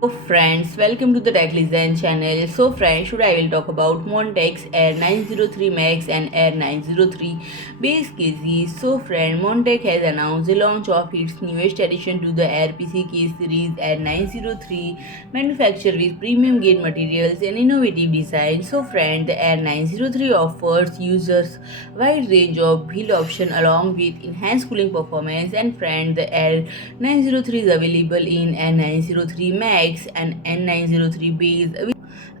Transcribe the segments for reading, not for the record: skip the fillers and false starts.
So friends, welcome to the Tech Listen channel. So friends, today I will talk about MONTECH Air 903 Max and Air 903 base cases. So friend, MONTECH has announced the launch of its newest addition to the Air PC case series Air 903, manufactured with premium grade materials and innovative design. So friend, the Air 903 offers users wide range of build options along with enhanced cooling performance. And friend, the Air 903 is available in N903 Max and N903 base,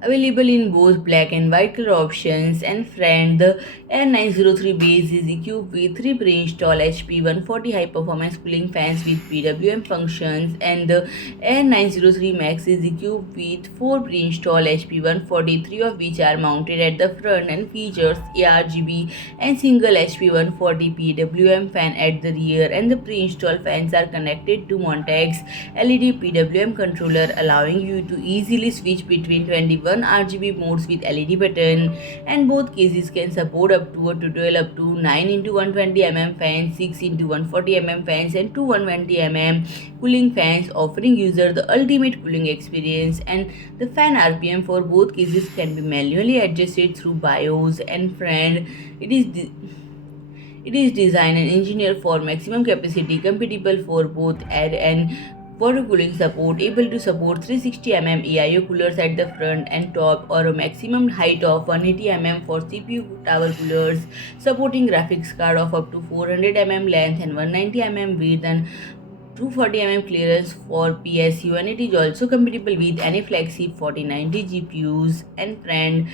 available in both black and white color options. And friend, the N903 base is equipped with 3 pre-installed HP140 high performance cooling fans with PWM functions, and the N903 Max is equipped with 4 pre-installed HP140, 3 of which are mounted at the front and features ARGB and single HP140 PWM fan at the rear, and the pre-installed fans are connected to MONTECH's LED PWM controller, allowing you to easily switch between 21 RGB modes with LED button. And both cases can support up to a total up to 9 into 120 mm fans, 6 into 140 mm fans, and 2 120 mm cooling fans, offering user the ultimate cooling experience. And the fan RPM for both cases can be manually adjusted through BIOS. And friend, it is it is designed and engineered for maximum capacity, compatible for both air and water cooling support, able to support 360 mm AIO coolers at the front and top, or a maximum height of 180 mm for CPU tower coolers, supporting graphics card of up to 400 mm length and 190 mm width, and 240 mm clearance for PSU, and it is also compatible with any flagship 4090 GPUs. And friend,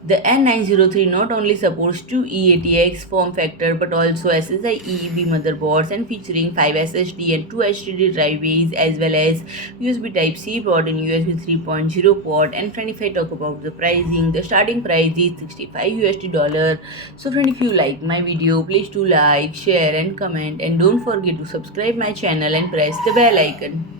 the N903 not only supports True E-ATX form factor but also SSI-EEB motherboards, and featuring 5 SSD and 2 HDD driveways, as well as USB Type-C port and USB 3.0 port. And friend, if I talk about the pricing, the starting price is $65. So friend, if you like my video, please do like, share and comment, and don't forget to subscribe my channel and press the bell icon.